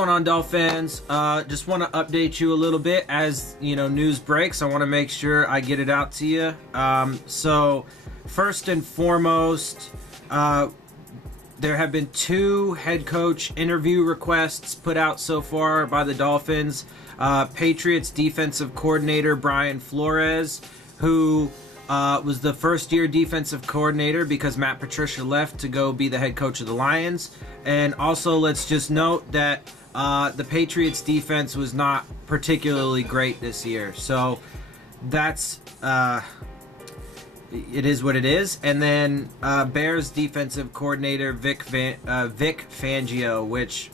going on, Dolphins? Just want to update you a little bit as, news breaks. I want to make sure I get it out to you. So, first and foremost, there have been 2 head coach interview requests put out so far by the Dolphins. Patriots defensive coordinator Brian Flores, who was the first-year defensive coordinator because Matt Patricia left to go be the head coach of the Lions. And also, let's just note that the Patriots defense was not particularly great this year. So that's it is what it is. And then Bears defensive coordinator Vic Fangio, which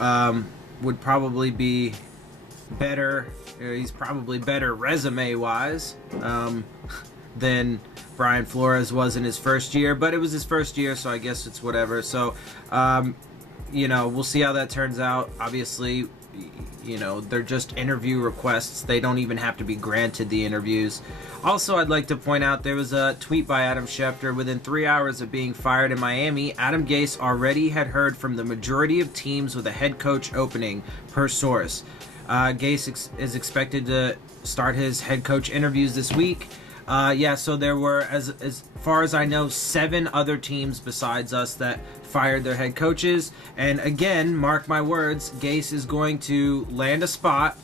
would probably be better. He's probably better resume-wise than Brian Flores was in his first year, but it was his first year, so I guess it's whatever. So, we'll see how that turns out. Obviously, they're just interview requests. They don't even have to be granted the interviews. Also, I'd like to point out there was a tweet by Adam Schefter. Within 3 hours of being fired in Miami, Adam Gase already had heard from the majority of teams with a head coach opening, per source. Gase is expected to start his head coach interviews this week. So there were, as far as I know, 7 other teams besides us that fired their head coaches. And again, mark my words, Gase is going to land a spot,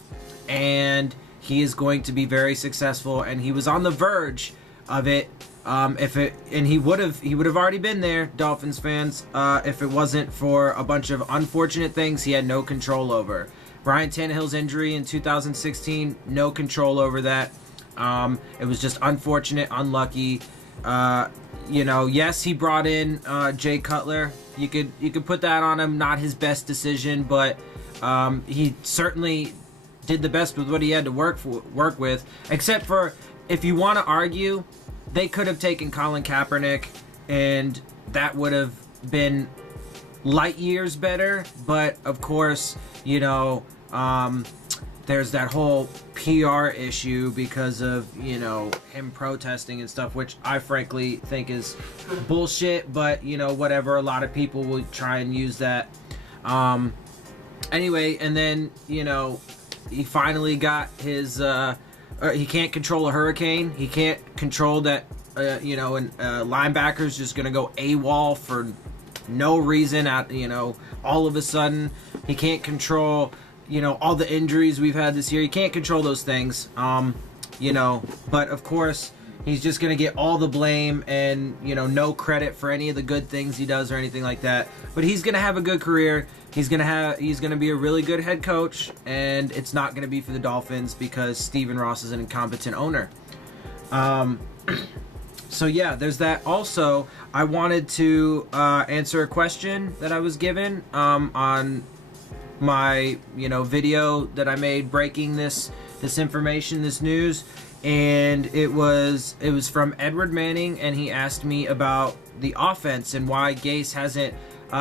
and he is going to be very successful. And he was on the verge of it. He would have already been there, Dolphins fans, if it wasn't for a bunch of unfortunate things he had no control over. Ryan Tannehill's injury in 2016, no control over that. It was just unfortunate, unlucky. Yes, he brought in Jay Cutler. You could put that on him. Not his best decision, but he certainly did the best with what he had to work with. Except for, if you want to argue, they could have taken Colin Kaepernick, and that would have been light years better. But of course, there's that whole PR issue because of, him protesting and stuff, which I frankly think is bullshit, but, whatever. A lot of people will try and use that. Anyway, and then, he finally got his, he can't control a hurricane. He can't control that, linebacker's just going to go AWOL for no reason, all of a sudden. He can't control, all the injuries we've had this year. He can't control those things, but of course he's just going to get all the blame and, no credit for any of the good things he does or anything like that. But he's going to have a good career. He's going to be a really good head coach, and it's not going to be for the Dolphins because Stephen Ross is an incompetent owner. So yeah, there's that. Also, I wanted to answer a question that I was given on my video that I made breaking this information, this news, and it was from Edward Manning, and he asked me about the offense and why Gase hasn't.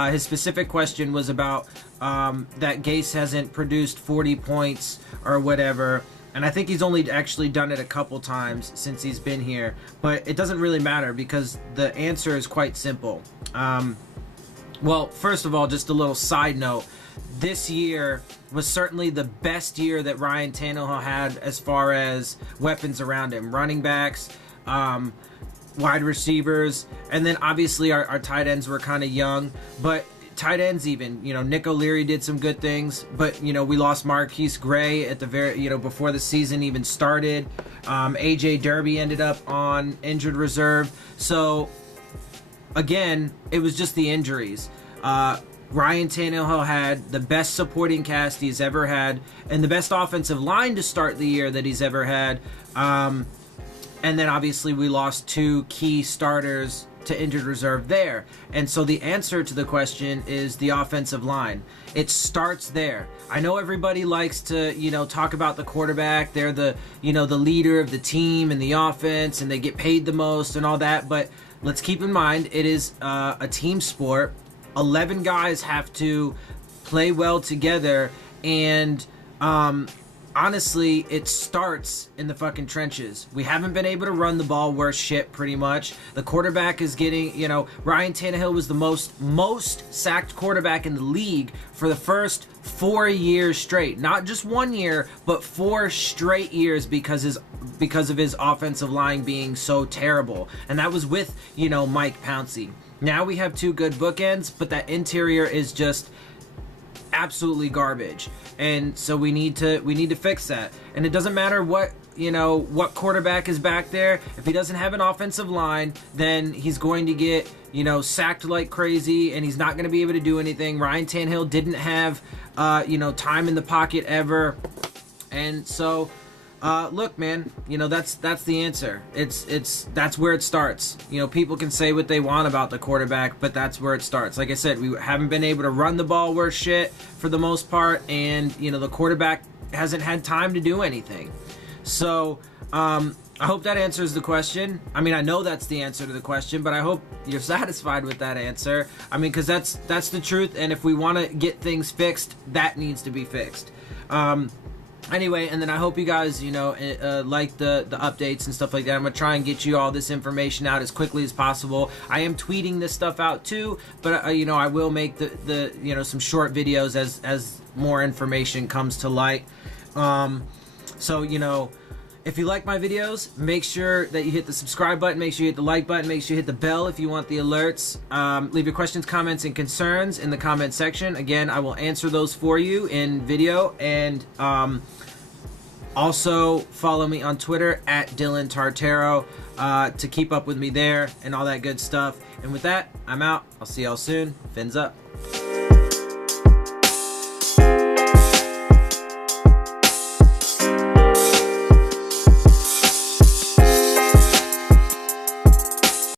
His specific question was about that Gase hasn't produced 40 points or whatever. And I think he's only actually done it a couple times since he's been here. But it doesn't really matter because the answer is quite simple. Well, first of all, just a little side note. This year was certainly the best year that Ryan Tannehill had as far as weapons around him. Running backs, wide receivers, and then obviously our tight ends were kind of young. But tight ends even, Nick O'Leary did some good things, but, we lost Marquise Gray at the very, before the season even started. A.J. Derby ended up on injured reserve. So, again, it was just the injuries. Ryan Tannehill had the best supporting cast he's ever had and the best offensive line to start the year that he's ever had. And then, obviously, we lost 2 key starters to injured reserve there. And so the answer to the question is the offensive line. It starts there. I know everybody likes to, talk about the quarterback. They're the, the leader of the team and the offense, and they get paid the most and all that. But let's keep in mind, it is a team sport. 11 guys have to play well together, and honestly, it starts in the fucking trenches. We haven't been able to run the ball worth shit, pretty much. The quarterback is getting, Ryan Tannehill was the most sacked quarterback in the league for the first 4 years straight. Not just 1 year, but 4 straight years because of his offensive line being so terrible. And that was with, Mike Pouncey. Now we have 2 good bookends, but that interior is just absolutely garbage, and so we need to fix that. And it doesn't matter what quarterback is back there. If he doesn't have an offensive line, then he's going to get sacked like crazy, and he's not going to be able to do anything. Ryan Tannehill didn't have time in the pocket ever, and so look, man, that's the answer. That's where it starts. People can say what they want about the quarterback, but that's where it starts. Like I said, we haven't been able to run the ball worth shit for the most part, and the quarterback hasn't had time to do anything. So I hope that answers the question. I mean, I know that's the answer to the question, but I hope you're satisfied with that answer. I mean, because that's the truth, and if we want to get things fixed, that needs to be fixed. Anyway, and then I hope you guys, like the updates and stuff like that. I'm going to try and get you all this information out as quickly as possible. I am tweeting this stuff out too, but, I will make the some short videos as more information comes to light. So, if you like my videos, make sure that you hit the subscribe button, make sure you hit the like button, make sure you hit the bell if you want the alerts. Leave your questions, comments, and concerns in the comment section. Again, I will answer those for you in video, and also follow me on Twitter at Dillon Tartaro to keep up with me there and all that good stuff. And with that, I'm out. I'll see y'all soon. Fins up.